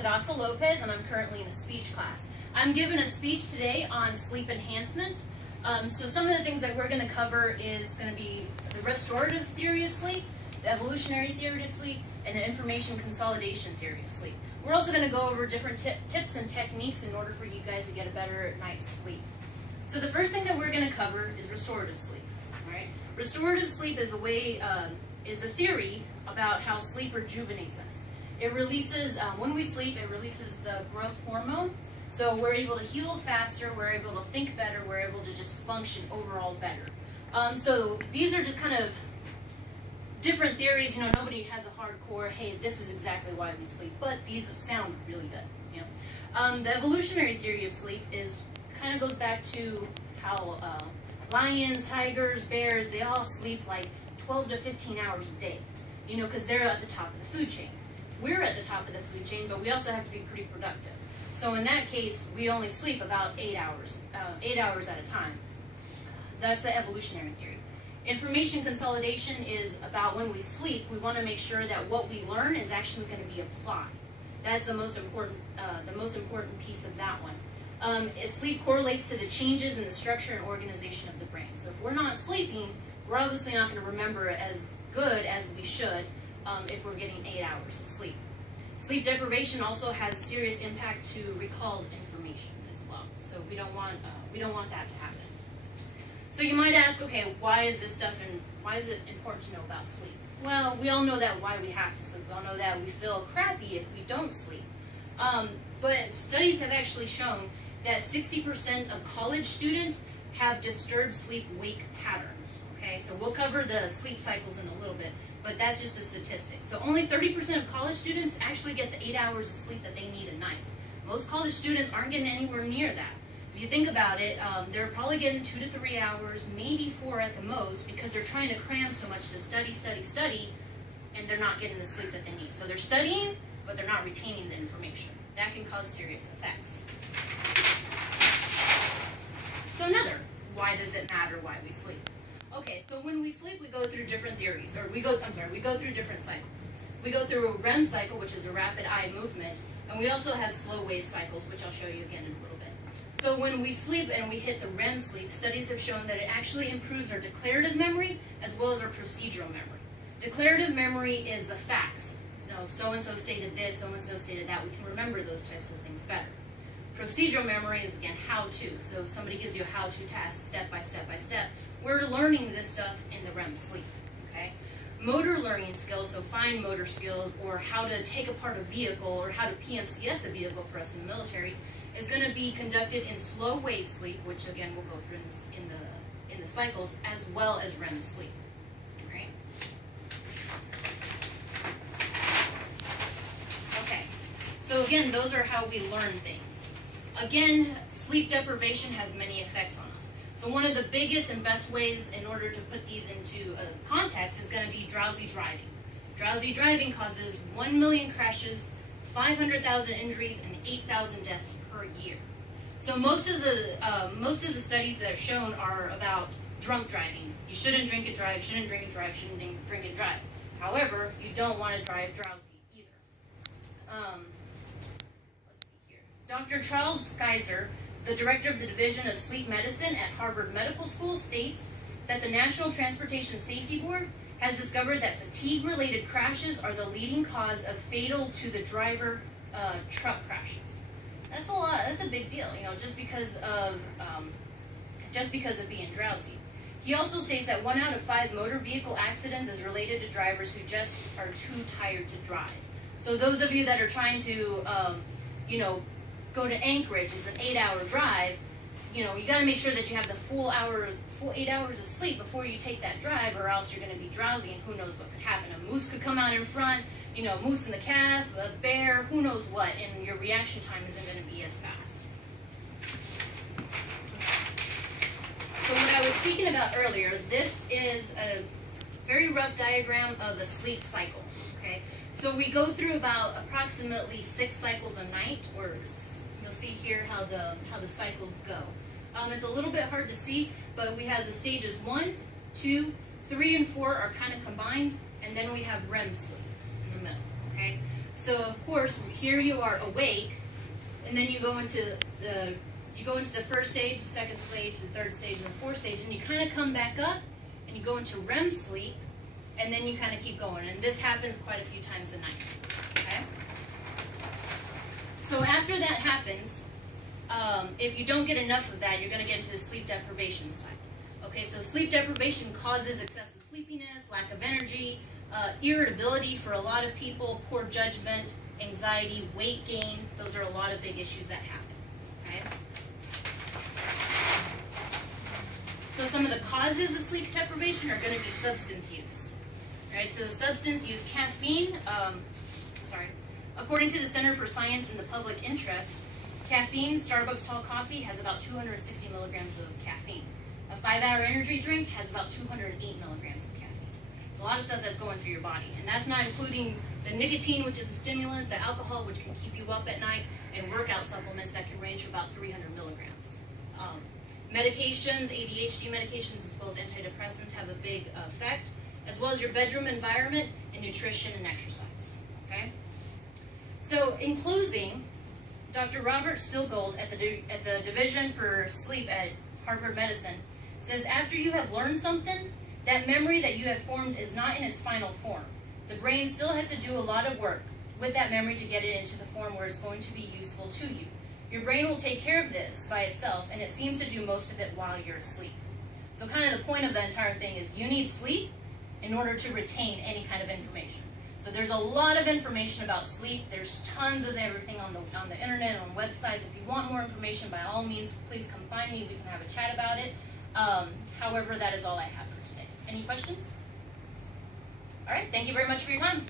Hadasa Lopez, and I'm currently in a speech class. I'm giving a speech today on sleep enhancement. So some of the things that we're going to cover is going to be the restorative theory of sleep, the evolutionary theory of sleep, and the information consolidation theory of sleep. We're also going to go over different tips and techniques in order for you guys to get a better night's sleep. So the first thing that we're going to cover is restorative sleep. All right? Restorative sleep is a theory about how sleep rejuvenates us. It releases, when we sleep, it releases the growth hormone. So we're able to heal faster, we're able to think better, we're able to just function overall better. So these are just kind of different theories. You know, nobody has a hardcore, hey, this is exactly why we sleep, but these sound really good. You know, the evolutionary theory of sleep kind of goes back to how lions, tigers, bears, they all sleep like 12 to 15 hours a day. You know, because they're at the top of the food chain. We're at the top of the food chain, but we also have to be pretty productive. So in that case, we only sleep about 8 hours at a time. That's the evolutionary theory. Information consolidation is about when we sleep, we want to make sure that what we learn is actually going to be applied. That's the most important piece of that one. Sleep correlates to the changes in the structure and organization of the brain. So if we're not sleeping, we're obviously not going to remember as good as we should if we're getting 8 hours of sleep. Sleep deprivation also has serious impact to recalled information as well. So we don't want that to happen. So you might ask, okay, why is this stuff and why is it important to know about sleep? Well, we all know that why we have to sleep. We all know that we feel crappy if we don't sleep. But studies have actually shown that 60% of college students have disturbed sleep-wake patterns. Okay, so we'll cover the sleep cycles in a little bit, but that's just a statistic. So only 30% of college students actually get the 8 hours of sleep that they need a night. Most college students aren't getting anywhere near that. If you think about it, they're probably getting 2 to 3 hours, maybe 4 at the most, because they're trying to cram so much to study, and they're not getting the sleep that they need. So they're studying, but they're not retaining the information. That can cause serious effects. So why does it matter why we sleep? Okay, so when we sleep, we go through different theories, or we go through different cycles. We go through a REM cycle, which is a rapid eye movement, and we also have slow wave cycles, which I'll show you again in a little bit. So when we sleep and we hit the REM sleep, studies have shown that it actually improves our declarative memory as well as our procedural memory. Declarative memory is the facts. So-and-so stated this, so-and-so stated that. We can remember those types of things better. Procedural memory is, again, how-to. So if somebody gives you a how-to task, step by step by step, we're learning this stuff in the REM sleep, okay? Motor learning skills, so fine motor skills, or how to take apart a vehicle, or how to PMCS a vehicle for us in the military, is going to be conducted in slow wave sleep, which again we'll go through in the cycles, as well as REM sleep. Right? Okay. So again, those are how we learn things. Again, sleep deprivation has many effects on us. So one of the biggest and best ways in order to put these into context is going to be drowsy driving. Drowsy driving causes 1 million crashes, 500,000 injuries, and 8,000 deaths per year. So most of the studies that are shown are about drunk driving. You shouldn't drink and drive, shouldn't drink and drive, shouldn't drink and drive. However, you don't want to drive drowsy either. Let's see here. Dr. Charles Geiser, the director of the Division of Sleep Medicine at Harvard Medical School, states that the National Transportation Safety Board has discovered that fatigue-related crashes are the leading cause of fatal to the driver truck crashes. That's a lot. That's a big deal, you know, just because of being drowsy. He also states that 1 out of 5 motor vehicle accidents is related to drivers who just are too tired to drive. So those of you that are trying to, go to Anchorage, it's an 8-hour drive. You know, you got to make sure that you have the full 8 hours of sleep before you take that drive, or else you're going to be drowsy, and who knows what could happen. A moose could come out in front, you know, moose in the calf, a bear, who knows what, and your reaction time isn't going to be as fast. So what I was speaking about earlier, this is a very rough diagram of a sleep cycle, okay? So we go through about approximately 6 cycles a night, or you'll see here how the cycles go. It's a little bit hard to see, but we have the stages 1, 2, 3, and 4 are kind of combined, and then we have REM sleep in the middle, okay? So of course, here you are awake, and then you go into the first stage, the second stage, the third stage, and the fourth stage, and you kind of come back up, and you go into REM sleep, and then you kind of keep going. And this happens quite a few times a night. Okay. So after that happens, if you don't get enough of that, you're going to get into the sleep deprivation side. Okay, so sleep deprivation causes excessive sleepiness, lack of energy, irritability for a lot of people, poor judgment, anxiety, weight gain. Those are a lot of big issues that happen. Okay? So some of the causes of sleep deprivation are going to be substance use. Right, so substance use, caffeine, according to the Center for Science in the Public Interest, caffeine, Starbucks tall coffee, has about 260 milligrams of caffeine. A 5-hour energy drink has about 208 milligrams of caffeine. A lot of stuff that's going through your body. And that's not including the nicotine, which is a stimulant, the alcohol, which can keep you up at night, and workout supplements that can range from about 300 milligrams. Medications, ADHD medications, as well as antidepressants have a big effect, as well as your bedroom environment and nutrition and exercise. Okay? So, in closing, Dr. Robert Stilgold at the Division for Sleep at Harvard Medicine says, after you have learned something, that memory that you have formed is not in its final form. The brain still has to do a lot of work with that memory to get it into the form where it's going to be useful to you. Your brain will take care of this by itself, and it seems to do most of it while you're asleep. So kind of the point of the entire thing is you need sleep in order to retain any kind of information. So there's a lot of information about sleep. There's tons of everything on the internet, on websites. If you want more information, by all means, please come find me. We can have a chat about it. However, that is all I have for today. Any questions? All right, thank you very much for your time.